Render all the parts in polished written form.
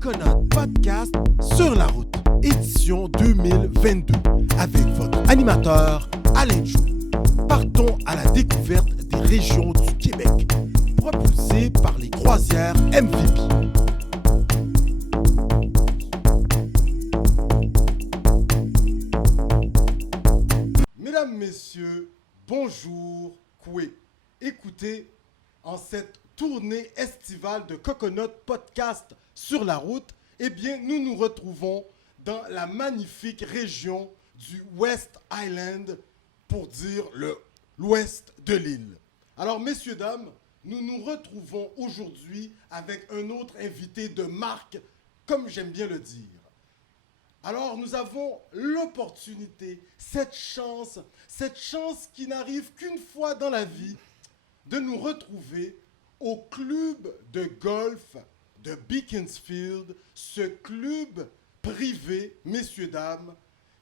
Coconut Podcast sur la route, édition 2022, avec votre animateur Alain Jou. Partons à la découverte des régions du Québec, propulsées par les croisières MVP. Mesdames, Messieurs, bonjour, Koué. Écoutez, en cette tournée estivale de Coconut Podcast sur la route, eh bien, nous nous retrouvons dans la magnifique région du West Island, pour dire l'ouest de l'île. Alors, messieurs, dames, nous nous retrouvons aujourd'hui avec un autre invité de marque, comme j'aime bien le dire. Alors, nous avons l'opportunité, cette chance qui n'arrive qu'une fois dans la vie, de nous retrouver au club de golf de Beaconsfield, ce club privé, messieurs, dames,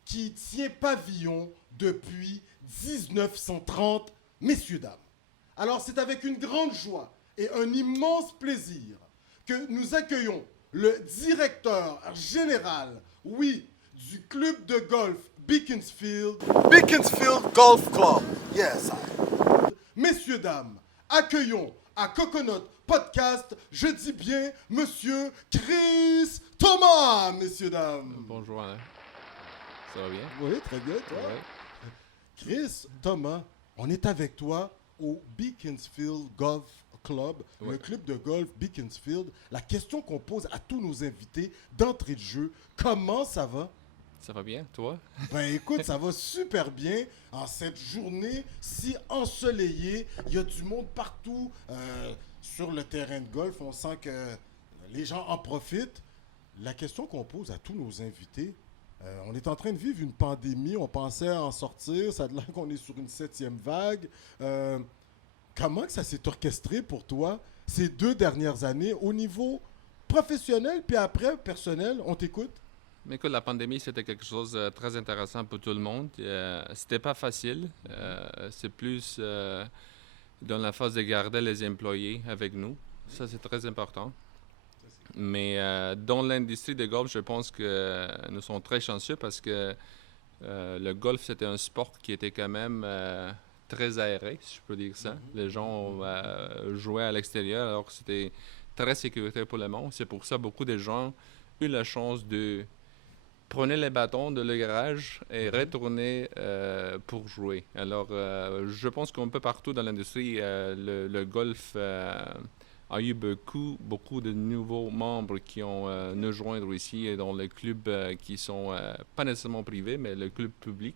qui tient pavillon depuis 1930, messieurs, dames. Alors, c'est avec une grande joie et un immense plaisir que nous accueillons le directeur général, oui, du club de golf Beaconsfield Golf Club. Yes. Messieurs, dames, accueillons à Coconut Podcast, je dis bien, Monsieur Chris Thomas, messieurs, dames. Bonjour Alain. Ça va bien? Oui, très bien, toi. Ouais. Chris Thomas, on est avec toi au Beaconsfield Golf Club, Ouais. le club de golf Beaconsfield. La question qu'on pose à tous nos invités d'entrée de jeu, comment ça va? Ça va bien, toi? Ben écoute, ça va super bien en cette journée si ensoleillée. Il y a du monde partout sur le terrain de golf. On sent que les gens en profitent. La question qu'on pose à tous nos invités, on est en train de vivre une pandémie. On pensait en sortir. Ça a l'air qu'on est sur une 7e vague. Comment que ça s'est orchestré pour toi ces 2 dernières années au niveau professionnel puis après personnel? On t'écoute? Mais écoute, la pandémie, c'était quelque chose de très intéressant pour tout le monde. C'était pas facile. C'est plus dans la phase de garder les employés avec nous. Ça, c'est très important. Mais dans l'industrie de golf, je pense que nous sommes très chanceux parce que le golf, c'était un sport qui était quand même très aéré, si je peux dire ça. Les gens jouaient à l'extérieur, alors que c'était très sécuritaire pour le monde. C'est pour ça que beaucoup de gens ont eu la chance de prendre les bâtons de le garage et retourner pour jouer. Alors, je pense qu'un peu partout dans l'industrie, le golf a eu beaucoup de nouveaux membres qui ont nous joindre ici et dans les clubs qui sont pas nécessairement privés, mais le club public.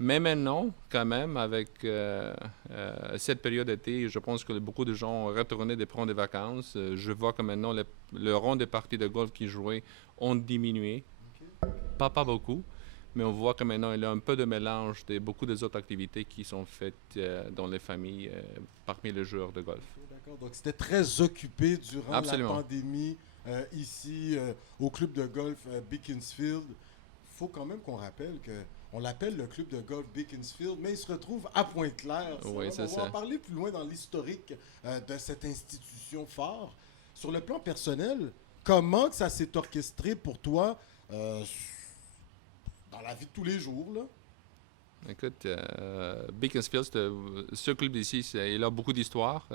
Mais maintenant, quand même, avec cette période d'été, je pense que beaucoup de gens ont retourné de prendre des vacances. Je vois que maintenant, le rang des parties de golf qui jouaient ont diminué. Pas beaucoup, mais on voit que maintenant, il y a un peu de mélange de beaucoup des autres activités qui sont faites dans les familles parmi les joueurs de golf. D'accord, donc c'était très occupé durant Absolument. la pandémie ici au club de golf Beaconsfield. Il faut quand même qu'on rappelle qu'on l'appelle le club de golf Beaconsfield, mais il se retrouve à Pointe-Claire. Oui, c'est On va ça. en parler plus loin dans l'historique de cette institution phare. Sur le plan personnel, comment que ça s'est orchestré pour toi dans la vie de tous les jours, là? Écoute, Beaconsfield, ce club ici, il a beaucoup d'histoire.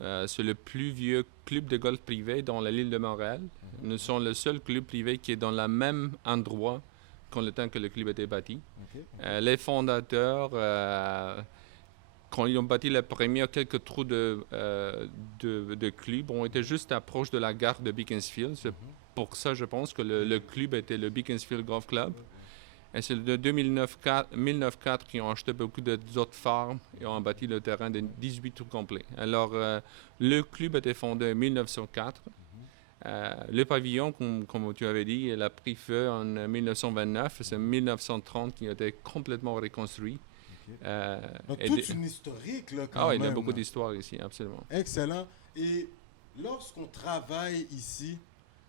C'est le plus vieux club de golf privé dans l'île de Montréal. Nous sommes le seul club privé qui est dans le même endroit quand le temps que le club a été bâti. Okay. Les fondateurs, quand ils ont bâti les premiers quelques trous de club, ont été juste proche de la gare de Beaconsfield. C'est pour ça, je pense, que le club était le Beaconsfield Golf Club. Et c'est de 1904 qu'ils ont acheté beaucoup d'autres farms et ont bâti le terrain de 18 trous complets. Alors, le club a été fondé en 1904. Le pavillon, comme tu avais dit, il a pris feu en 1929. C'est en 1930 qu'il a été complètement reconstruit. Donc, toute une historique, là, quand même. Il y a beaucoup d'histoires ici, absolument. Excellent. Et lorsqu'on travaille ici,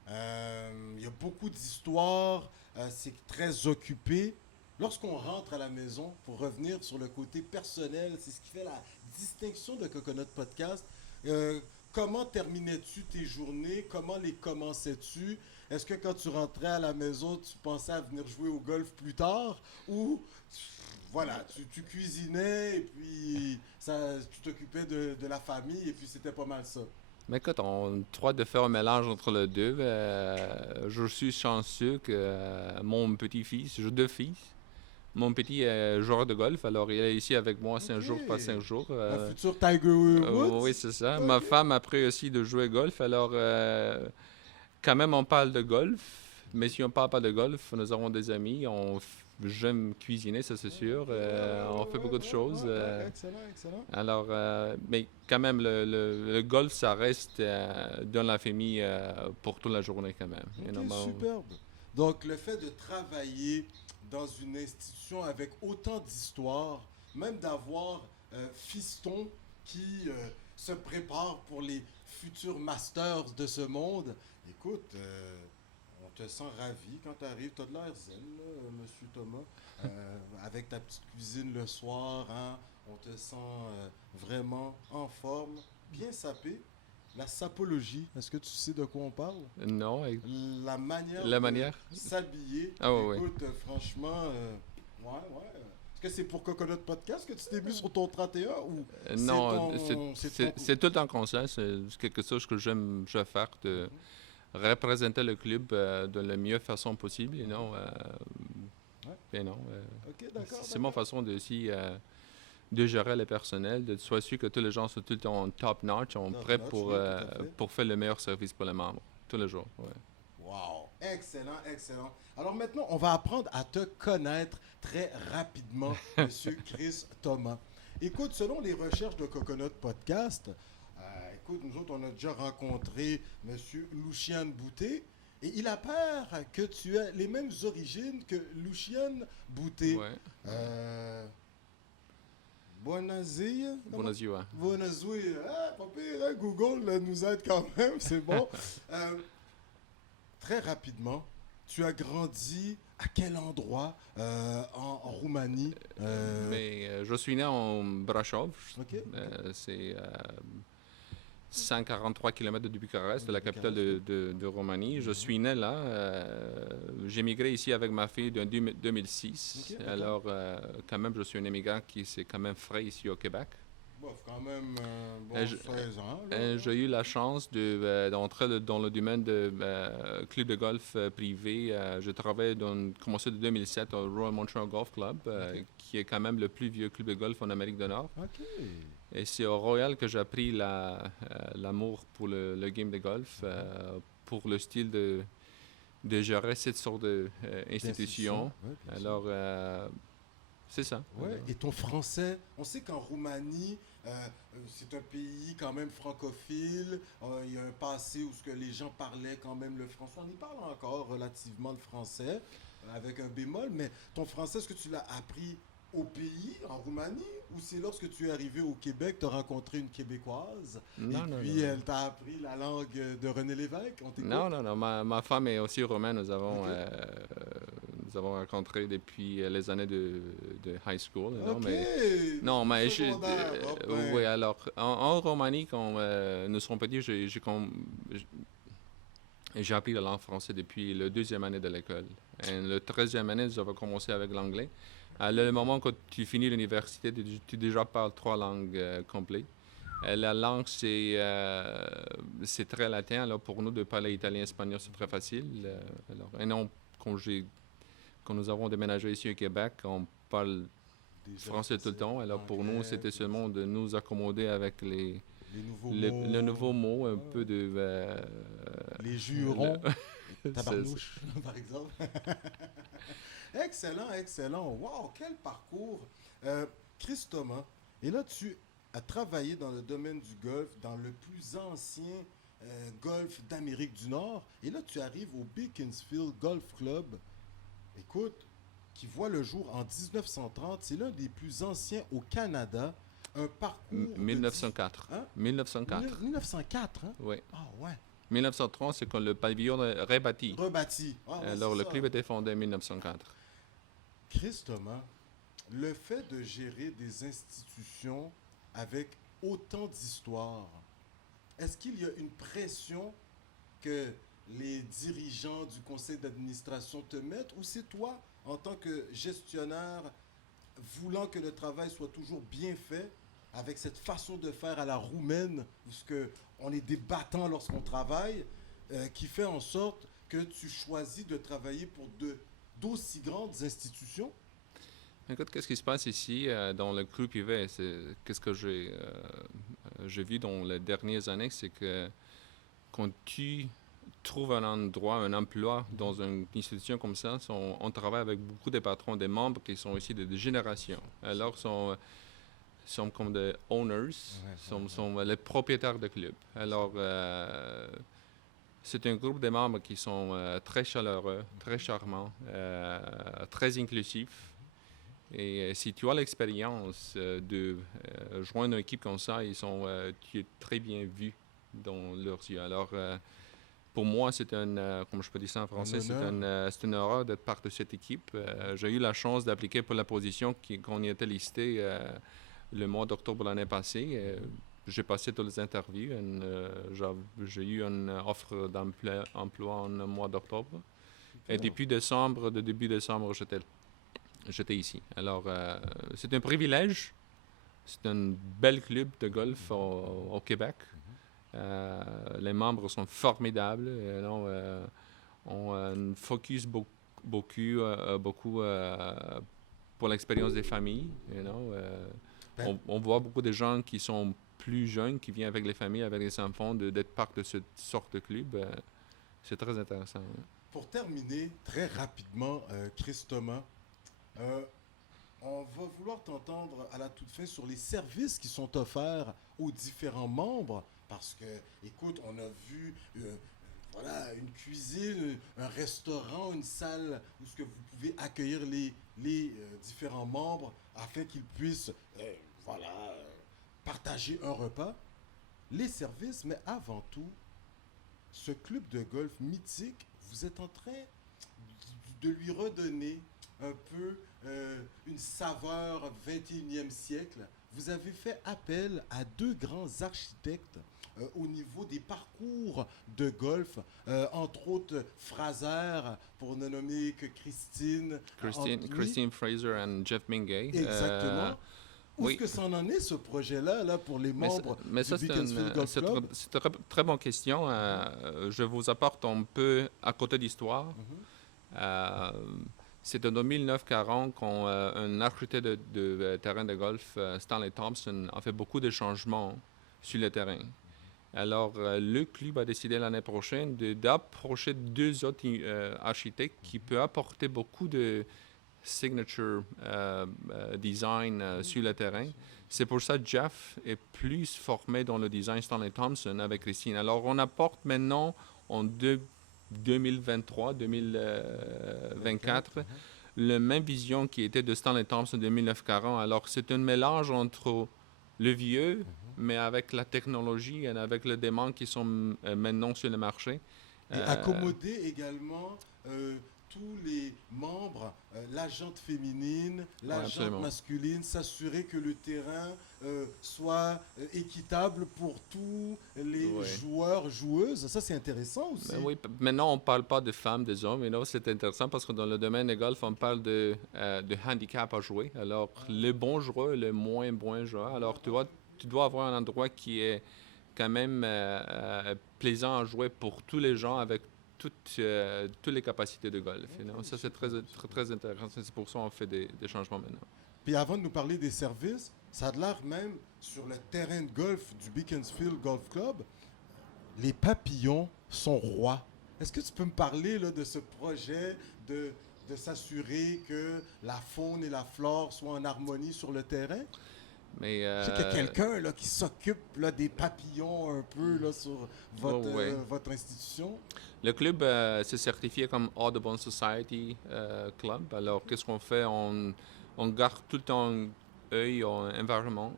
il y a beaucoup d'histoires, c'est très occupé. Lorsqu'on rentre à la maison, pour revenir sur le côté personnel, c'est ce qui fait la distinction de Coconut Podcast. comment terminais-tu tes journées? Comment les commençais-tu? Est-ce que quand tu rentrais à la maison, tu pensais à venir jouer au golf plus tard? Ou voilà, tu cuisinais et puis tu t'occupais de la famille et puis c'était pas mal ça. Mais écoute, on tente de faire un mélange entre les deux. Je suis chanceux que mon petit-fils, j'ai deux fils, mon petit est joueur de golf, alors il est ici avec moi 5 jours par OK. 5 jours. Un futur Tiger Woods? Oui, c'est ça. Ma OK. femme a appris aussi de jouer au golf, alors quand même on parle de golf, mais si on parle pas de golf, nous avons des amis, j'aime cuisiner, ça c'est sûr, Ouais, on fait beaucoup de choses. excellent, excellent. Alors, mais quand même, le golf, ça reste dans la famille pour toute la journée quand même. You know, Ok, superbe. Donc, le fait de travailler dans une institution avec autant d'histoire, même d'avoir fiston qui se prépare pour les futurs masters de ce monde, écoute, on te sent ravi quand tu arrives. Tu as de l'air zen, là, monsieur Thomas, avec ta petite cuisine le soir. Hein, on te sent vraiment en forme, bien sapé. La sapologie, est-ce que tu sais de quoi on parle? non, La manière la de manière? s'habiller. Ah oui, oui. Écoute, franchement, ouais, ouais. Est-ce que c'est pour Coconut Podcast que tu t'es mis sur ton 31 ou Non, c'est ton... c'est tout en conscience. C'est quelque chose que j'aime faire, de représenter le club de la meilleure façon possible. You know, Ouais. et non, Ok, d'accord, c'est ma d'accord. façon de, aussi, de gérer le personnel, de sois sûr que tous les gens sont tout le temps top notch, sont Top prêts notch, oui, tout à fait. pour faire le meilleur service pour les membres, tous les jours. Ouais. Wow, excellent, excellent. Alors maintenant, on va apprendre à te connaître très rapidement, Monsieur Chris Thomas. Écoute, selon les recherches de Coconut Podcast, écoute, nous autres, on a déjà rencontré Monsieur Lucien Boutet et il apparaît que tu as les mêmes origines que Lucien Boutet. Ouais. Euh, Bonazia? Bonne nuit. Bonazia. Ah, pas pire, hein? Google là, nous aide quand même, c'est bon. Euh, Très rapidement, tu as grandi à quel endroit en Roumanie? Mais je suis né en Brașov. Ok. C'est 143 km de Bucarest, de la capitale Bucarest, de Roumanie. Je suis né là. J'ai migré ici avec ma fille en 2006. Ok, d'accord. Alors, quand même, je suis un immigrant qui s'est quand même frais ici au Québec. Bof, quand même bon Euh, 16 ans. Là. J'ai eu la chance d'entrer dans le domaine de club de golf privé. J'ai travaillé commencé en 2007 au Royal Montreal Golf Club, Ok. qui est quand même le plus vieux club de golf en Amérique du Nord. Ok. Et c'est au Royal que j'ai appris l'amour pour le game de golf, pour le style de gérer cette sorte d'institution. Ouais, bien sûr. Alors, c'est ça. Ouais. Et ton français, on sait qu'en Roumanie, c'est un pays quand même francophile. Il y a un passé où ce que les gens parlaient quand même le français. On y parle encore relativement le français, avec un bémol. Mais ton français, est-ce que tu l'as appris au pays, en Roumanie, ou c'est lorsque tu es arrivé au Québec, tu as rencontré une Québécoise et Non, non, puis non. elle t'a appris la langue de René Lévesque? On t'écoute? Non, non, non. Ma femme est aussi roumaine. Ok. Nous avons rencontré depuis les années de high school. Non, Ok. non, Depuis mais le secondaire. Oh, ben. oui, alors, en Roumanie, quand nous sommes petits, j'ai appris la langue française depuis la deuxième année de l'école. Et la 13e année, j'avais commencé avec l'anglais. À le moment que tu finis l'université, tu déjà parles 3 langues complètes. La langue, c'est très latin. Alors, pour nous, de parler italien, espagnol, c'est très facile. Alors, et non, quand nous avons déménagé ici au Québec, on parle Déjà français tout le temps. Alors, pour nous, anglais, c'était puis seulement de nous accommoder avec les nouveaux le mots. nouveau mot, un Ouais, peu ouais. de... Les jurons. c'est- Tabarnouche, par exemple. Excellent, excellent. Wow, quel parcours. Chris Thomas, et là, tu as travaillé dans le domaine du golf, dans le plus ancien golf d'Amérique du Nord. Et là, tu arrives au Beaconsfield Golf Club, écoute, qui voit le jour en 1930. C'est l'un des plus anciens au Canada. Un parcours... 1904. Hein? 1904. 1904, hein? Oui. Ah ouais. 1930, c'est quand le pavillon est rebâti. Rebâti. Ah ouais, Alors, c'est le ça. club a été fondé en 1904. Chris Thomas, le fait de gérer des institutions avec autant d'histoire, est-ce qu'il y a une pression que les dirigeants du conseil d'administration te mettent ou c'est toi, en tant que gestionnaire, voulant que le travail soit toujours bien fait, avec cette façon de faire à la roumaine, où on est débattant lorsqu'on travaille, qui fait en sorte que tu choisis de travailler pour d'aussi grandes institutions? Écoute, qu'est-ce qui se passe ici dans le club privé? Qu'est-ce que j'ai vu dans les dernières années, c'est que quand tu trouves un endroit, un emploi dans une institution comme ça, on travaille avec beaucoup de patrons, des membres qui sont ici de générations. Alors, sont comme des owners, sont les propriétaires de club. Alors, c'est un groupe de membres qui sont très chaleureux, très charmants, très inclusifs. Et si tu as l'expérience de joindre une équipe comme ça, tu es très bien vu dans leurs yeux. Alors, pour moi, c'est comme je peux dire ça en français, c'est une honneur d'être part de cette équipe. J'ai eu la chance d'appliquer pour la position qu'on y était listé le mois d'octobre l'année passée. J'ai passé toutes les interviews. J'ai eu une offre d'emploi en mois d'octobre. Et depuis début décembre, j'étais ici. Alors, c'est un privilège. C'est un bel club de golf au Québec. Les membres sont formidables. On focus beaucoup pour l'expérience des familles. On voit beaucoup de gens qui sont plus jeunes, qui viennent avec les familles, avec les enfants, d'être part de cette sorte de club. C'est très intéressant. Pour terminer, très rapidement, Chris Thomas, on va vouloir t'entendre à la toute fin sur les services qui sont offerts aux différents membres. Parce que, écoute, on a vu une cuisine, un restaurant, une salle où ce que vous pouvez accueillir les différents membres afin qu'ils puissent partager un repas. Les services, mais avant tout, ce club de golf mythique, vous êtes en train de lui redonner un peu une saveur 21e siècle. Vous avez fait appel à deux grands architectes au niveau des parcours de golf, entre autres Fraser, pour ne nommer que Christine Fraser et Jeff Mingay. Exactement. Où est-ce que ça en est, ce projet-là, pour les membres du Beaconsfield Golf Club? C'est une très bonne question. Je vous apporte un peu à côté d'histoire. C'est en 2009-40 quand un architecte de terrain de golf, Stanley Thompson, a fait beaucoup de changements sur le terrain. Alors, le club a décidé l'année prochaine d'approcher deux autres architectes qui peuvent apporter beaucoup de signature design sur le terrain. C'est pour ça que Jeff est plus formé dans le design Stanley Thompson avec Christine. Alors, on apporte maintenant en 2023-2024 la même vision qui était de Stanley Thompson 2009-40. Alors, c'est un mélange entre le vieux, mais avec la technologie et avec les demandes qui sont maintenant sur le marché. Et accommoder également tous les membres, l'agente féminine, l'agente masculine, s'assurer que le terrain soit équitable pour tous les joueurs, joueuses. Ça, c'est intéressant aussi. Oui, maintenant, on ne parle pas de femmes, des hommes. C'est intéressant parce que dans le domaine du golf, on parle de handicap à jouer. Alors, le bon joueur, le moins bon joueur. Alors, tu dois avoir un endroit qui est quand même plaisant à jouer pour tous les gens avec toutes les capacités de golf. Ça, c'est très intéressant. C'est pour ça qu'on fait des changements maintenant. Puis avant de nous parler des services, ça a l'air même sur le terrain de golf du Beaconsfield Golf Club, les papillons sont rois. Est-ce que tu peux me parler de ce projet de s'assurer que la faune et la flore soient en harmonie sur le terrain? Mais, je sais qu'il y a quelqu'un qui s'occupe des papillons un peu sur votre institution. Le club s'est certifié comme Audubon Society Club. Alors, qu'est-ce qu'on fait? On garde tout le temps un œil au environnement,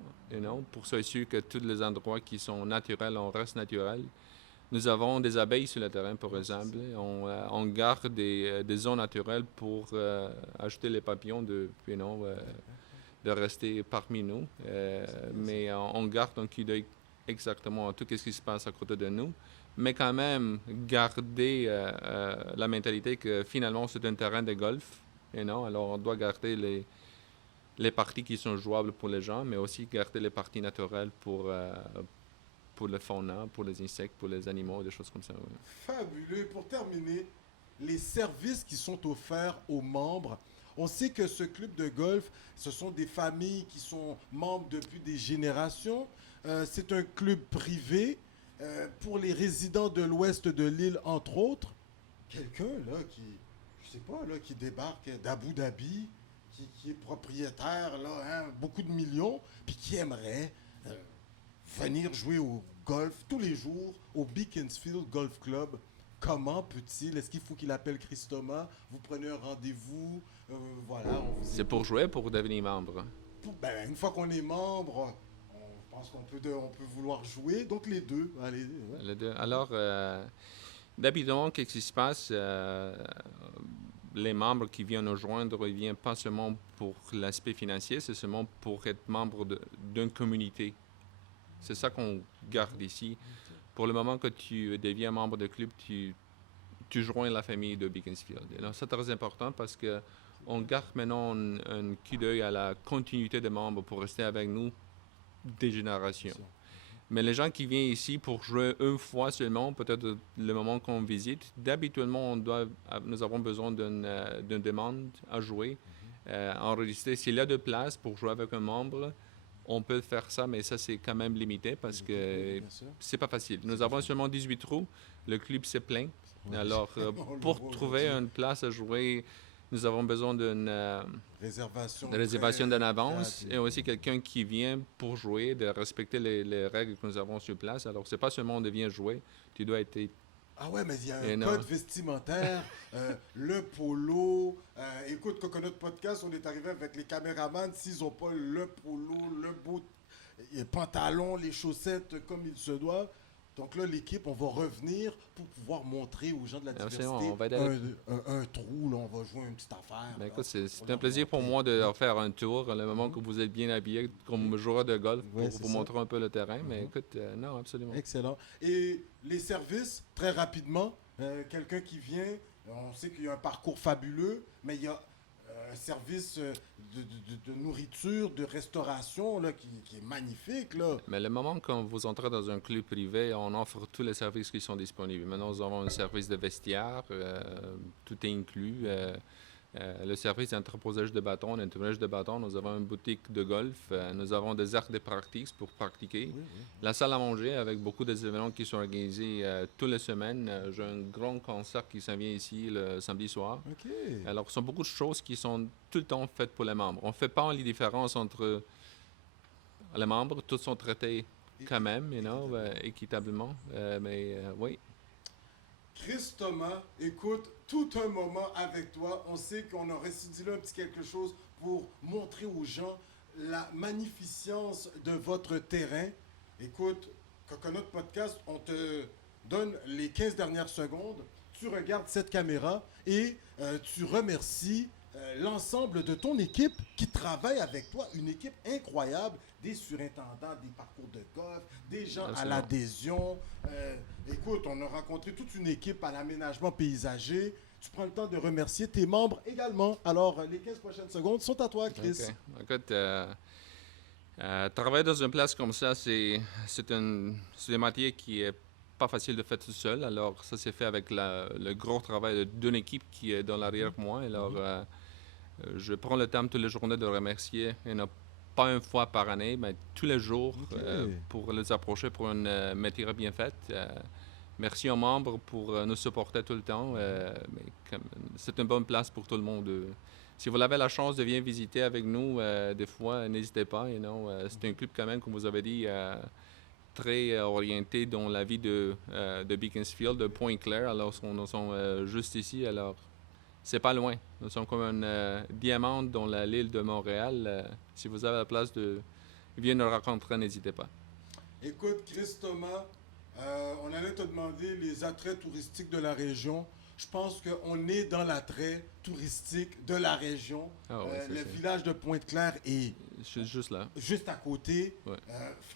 pour s'assurer que tous les endroits qui sont naturels, on reste naturel. Nous avons des abeilles sur le terrain, par exemple. On garde des zones naturelles pour ajouter les papillons de rester parmi nous. Mais on garde un coup d'œil exactement tout ce qui se passe à côté de nous, mais quand même garder la mentalité que finalement c'est un terrain de golf. Alors on doit garder les parties qui sont jouables pour les gens, mais aussi garder les parties naturelles pour le fauna, pour les insectes, pour les animaux, des choses comme ça. Oui. Fabuleux. Et pour terminer, les services qui sont offerts aux membres. On sait que ce club de golf, ce sont des familles qui sont membres depuis des générations. C'est un club privé pour les résidents de l'ouest de l'île, entre autres. Quelqu'un là qui, je sais pas, là, qui débarque d'Abu Dhabi, qui est propriétaire, là, hein, beaucoup de millions, puis qui aimerait venir jouer au golf tous les jours au Beaconsfield Golf Club. Comment peut-il? Est-ce qu'il faut qu'il appelle Chris Thomas? Vous prenez un rendez-vous? Voilà. C'est pour jouer, pour devenir membre. Ben, une fois qu'on est membre, on pense qu'on peut, on peut vouloir jouer. Donc les deux. Allez, ouais. Les deux. Alors, d'habitude, qu'est-ce qui se passe? Les membres qui viennent nous joindre, ils viennent pas seulement pour l'aspect financier, c'est seulement pour être membre d'une communauté. C'est ça qu'on garde ici. Pour le moment que tu deviens membre de club, tu joins la famille de Beaconsfield. Alors, c'est très important parce qu'on garde maintenant un coup d'œil à la continuité des membres pour rester avec nous des générations. Mais les gens qui viennent ici pour jouer une fois seulement, peut-être le moment qu'on visite, d'habituellement, nous avons besoin d'une demande à jouer, enregistrer. S'il y a de place pour jouer avec un membre, on peut faire ça, mais ça, c'est quand même limité parce que c'est pas facile. Nous avons seulement 18 trous. Le club, c'est plein. Alors, pour trouver une place à jouer, nous avons besoin d'une réservation d'en avance et aussi quelqu'un qui vient pour jouer, de respecter les règles que nous avons sur place. Alors, c'est pas seulement on devient jouer, tu dois être... Ah ouais, mais il y a un code vestimentaire, le polo. Écoute, Coconut Podcast, on est arrivé avec les caméramans. S'ils n'ont pas le polo, le beau les pantalons, les chaussettes comme il se doit. Donc là, l'équipe, on va revenir pour pouvoir montrer aux gens de la diversité un trou. Là, on va jouer une petite affaire. Ben écoute, c'est un plaisir pour moi de faire un tour. Le moment que vous êtes bien habillé comme joueur de golf pour vous montrer un peu le terrain. Mais écoute, non, absolument. Excellent. Et les services, très rapidement, quelqu'un qui vient, on sait qu'il y a un parcours fabuleux, mais il y a un service de nourriture, de restauration là, qui est magnifique. Là. Mais le moment quand vous entrez dans un club privé, on offre tous les services qui sont disponibles. Maintenant, nous avons un service de vestiaire, tout est inclus. Le service d'entreposage de bâtons, nettoyage de bâtons, nous avons une boutique de golf, nous avons des aires de pratique pour pratiquer. Oui. La salle à manger avec beaucoup d'événements qui sont organisés toutes les semaines. J'ai un grand concert qui s'en vient ici le samedi soir. Okay. Alors, ce sont beaucoup de choses qui sont tout le temps faites pour les membres. On ne fait pas les différences entre les membres, tous sont traités quand même, équitablement. Oui. Chris Thomas, écoute, tout un moment avec toi. On sait qu'on a récidé là un petit quelque chose pour montrer aux gens la magnificence de votre terrain. Écoute, Coconut Podcast, on te donne les 15 dernières secondes. Tu regardes cette caméra et tu remercies l'ensemble de ton équipe qui travaille avec toi. Une équipe incroyable. Des surintendants, des parcours de golf, des gens à l'adhésion. Écoute, on a rencontré toute une équipe à l'aménagement paysager. Tu prends le temps de remercier tes membres également. Alors, les 15 prochaines secondes sont à toi, Chris. Okay. Écoute, travailler dans une place comme ça, c'est un métier qui est pas facile de faire tout seul. Alors, ça s'est fait avec le gros travail d'une équipe qui est dans l'arrière de moi. Alors, je prends le temps toutes les journées de remercier. Pas une fois par année, mais tous les jours pour les approcher pour une métier bien faite. Merci aux membres pour nous supporter tout le temps. C'est une bonne place pour tout le monde. Si vous avez la chance de venir visiter avec nous, des fois, n'hésitez pas. C'est un club quand même, comme vous avez dit, très orienté dans la vie de Beaconsfield, de Pointe-Claire. Alors, nous sommes juste ici. Alors, c'est pas loin. Nous sommes comme un diamant dans l'île de Montréal. Si vous avez la place de venir nous rencontrer, n'hésitez pas. Écoute, Chris Thomas, on allait te demander les attraits touristiques de la région. je pense qu'on est dans l'attrait touristique de la région. Ah ouais, c'est le ça. village de Pointe-Claire est Je suis juste là. juste à côté. Ouais.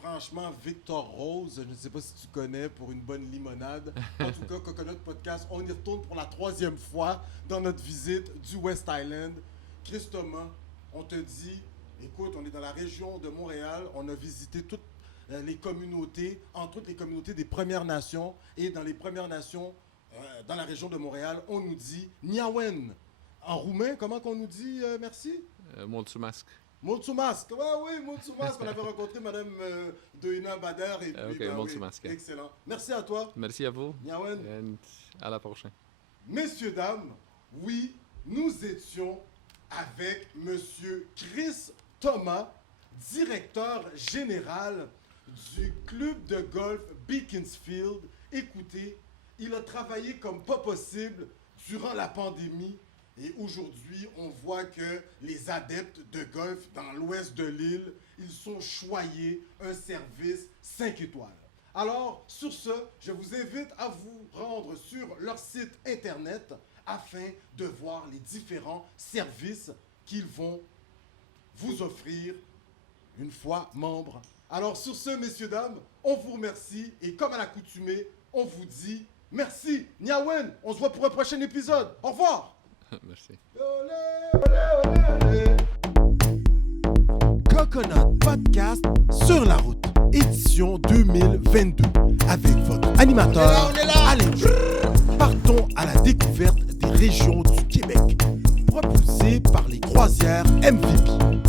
Franchement, Victor Rose, je ne sais pas si tu connais, pour une bonne limonade. En tout cas, Coconut Podcast, on y retourne pour la 3e fois dans notre visite du West Island. Chris Thomas, on te dit, écoute, on est dans la région de Montréal, on a visité toutes les communautés, entre autres les communautés des Premières Nations. Et dans les Premières Nations, dans la région de Montréal, on nous dit Niawen. En roumain, comment qu'on nous dit merci? Mulțumesc. Mulțumesc. Oui, mulțumesc. On avait rencontré Madame Doina Bader. Et puis, Ok, mulțumesc. oui, excellent. Merci à toi, Merci à vous. Niawen. And à la prochaine. Messieurs, dames, oui, nous étions avec Monsieur Chris Thomas, directeur général du club de golf Beaconsfield. Écoutez, il a travaillé comme pas possible durant la pandémie et aujourd'hui, on voit que les adeptes de golf dans l'ouest de l'île, ils sont choyés un service 5 étoiles. Alors, sur ce, je vous invite à vous rendre sur leur site internet afin de voir les différents services qu'ils vont vous offrir une fois membre. Alors, sur ce, messieurs, dames, on vous remercie et comme à l'accoutumée, on vous dit merci. Niawen, on se voit pour un prochain épisode. Au revoir. Merci. Coconut Podcast sur la route, édition 2022, avec votre animateur Alain. Partons à la découverte des régions du Québec, propulsé par les croisières MVP.